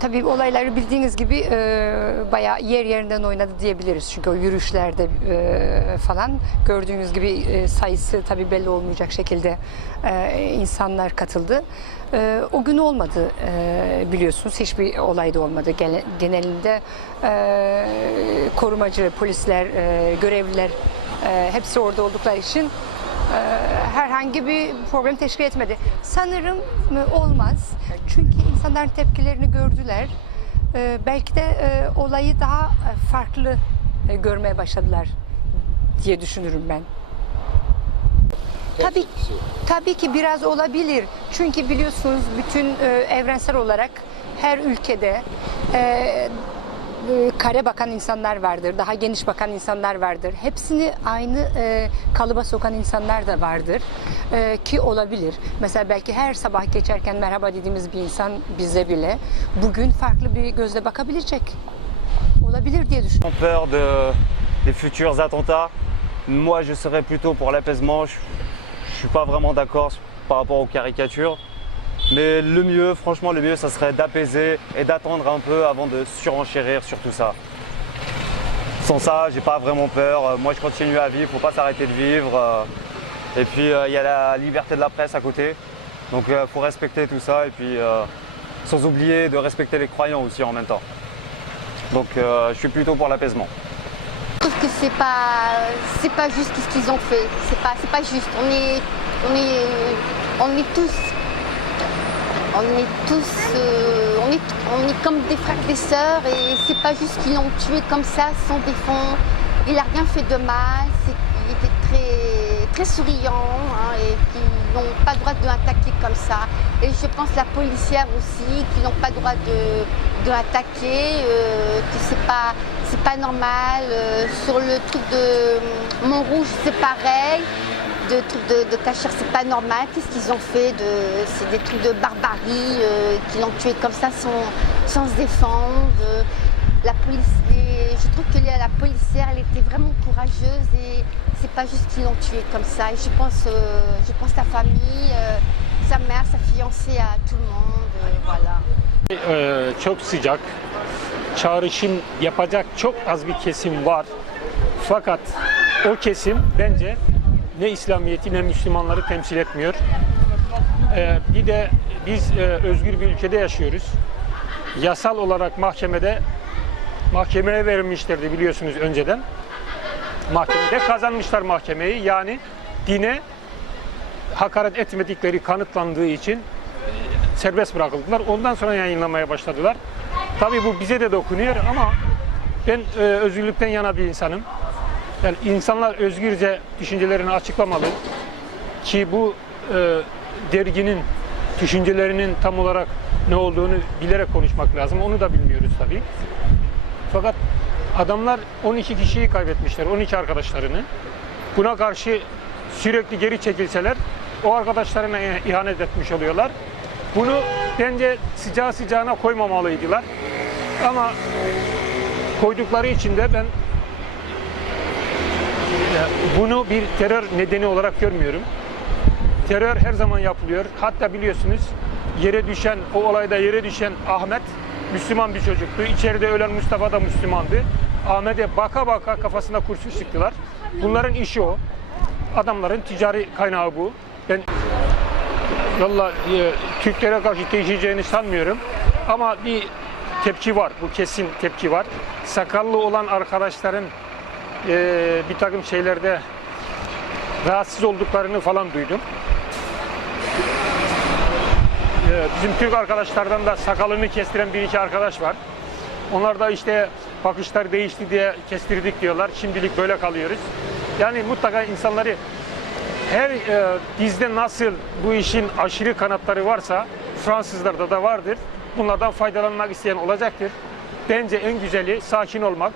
tabii olayları bildiğiniz gibi e, bayağı yer yerinden oynadı diyebiliriz. Çünkü o yürüyüşlerde e, falan gördüğünüz gibi e, sayısı tabii belli olmayacak şekilde e, insanlar katıldı. E, o gün olmadı e, biliyorsunuz. Hiçbir olay da olmadı. Genelinde e, korumacı, polisler, e, görevliler e, hepsi orada oldukları için e, herhangi bir problem teşkil etmedi. Sanırım e, olmaz. Çünkü insanların tepkilerini gördüler. E, belki de e, olayı daha farklı görmeye başladılar diye düşünürüm ben. Tabii, tabii ki biraz olabilir. Çünkü biliyorsunuz bütün evrensel olarak her ülkede e, kare bakan insanlar vardır, daha geniş bakan insanlar vardır. Hepsini aynı e, kalıba sokan insanlar da vardır E, ki olabilir. Mesela belki her sabah geçerken merhaba dediğimiz bir insan bize bile bugün farklı bir gözle bakabilecek. Olabilir diye düşünüyorum. peur de, des futurs attentats. Moi, je serais plutôt pour l'apaisement. Je ne suis pas vraiment d'accord par rapport aux caricatures. Mais le mieux, franchement, le mieux, ça serait d'apaiser et d'attendre un peu avant de surenchérir sur tout ça. Sans ça, j'ai pas vraiment peur. Euh, Moi, je continue à vivre, faut pas s'arrêter de vivre. Euh, Et puis, euh, il y a la liberté de la presse à côté. Donc, il faut respecter tout ça. Et puis, sans oublier de respecter les croyants aussi en même temps. Donc, je suis plutôt pour l'apaisement. Je trouve que c'est pas pas juste ce qu'ils ont fait. C'est pas pas juste. On est on est on est tous on est tous euh, on est on est comme des frères des sœurs et c'est pas juste qu'ils l'ont tué comme ça sans défendre. Il a rien fait de mal. C'est il était très très souriant hein, et qu'ils n'ont pas le droit de l'attaquer comme ça. Et je pense la policière aussi qui n'ont pas le droit de de l'attaquer, euh, que c'est pas c'est pas normal. Euh, sur le truc de Montrouge, c'est pareil. De trucs c'est pas normal. Qu'est-ce qu'ils ont fait de, C'est des trucs de barbarie, euh, qu'ils l'ont tué comme ça sans, sans se défendre. La police, je trouve que la, policière, elle était vraiment courageuse et c'est pas juste qu'ils l'ont tué comme ça. Et je pense, euh, je pense sa famille, euh, sa mère, sa fiancée, à tout le monde, euh, voilà. Çok sıcak. Çağrışım yapacak çok az bir kesim var. Fakat o kesim bence ne İslamiyet'i ne Müslümanları temsil etmiyor. Ee, bir de biz e, özgür bir ülkede yaşıyoruz. Yasal olarak mahkemede mahkemeye verilmişlerdi biliyorsunuz önceden. Mahkemede kazanmışlar mahkemeyi. Yani dine hakaret etmedikleri kanıtlandığı için serbest bırakıldılar. Ondan sonra yayınlamaya başladılar. Tabii bu bize de dokunuyor ama ben e, özgürlükten yana bir insanım. Yani insanlar özgürce düşüncelerini açıklamalı ki bu e, derginin düşüncelerinin tam olarak ne olduğunu bilerek konuşmak lazım. Onu da bilmiyoruz tabii. Fakat adamlar 12 kişiyi kaybetmişler, 12 arkadaşlarını. Buna karşı sürekli geri çekilseler o arkadaşlarına ihanet etmiş oluyorlar. Bunu bence sıcağı sıcağına koymamalıydılar. Ama koydukları için de ben bunu bir terör nedeni olarak görmüyorum. Terör her zaman yapılıyor. Hatta biliyorsunuz yere düşen, o olayda yere düşen Ahmet Müslüman bir çocuktu. İçeride ölen Mustafa da Müslümandı. Ahmet'e baka baka kafasına kurşun sıktılar. Bunların işi o. Adamların ticari kaynağı bu. Ben Valla e, Türklere karşı değişeceğini sanmıyorum. Ama bir tepki var. Bu kesin tepki var. Sakallı olan arkadaşların e, bir takım şeylerde rahatsız olduklarını falan duydum. E, bizim Türk arkadaşlardan da sakalını kestiren bir iki arkadaş var. Onlar da işte bakışlar değişti diye kestirdik diyorlar. Şimdilik böyle kalıyoruz. Yani mutlaka insanları her e, bizde nasıl bu işin aşırı kanatları varsa Fransızlarda da vardır. Bunlardan faydalanmak isteyen olacaktır. Bence en güzeli sakin olmak,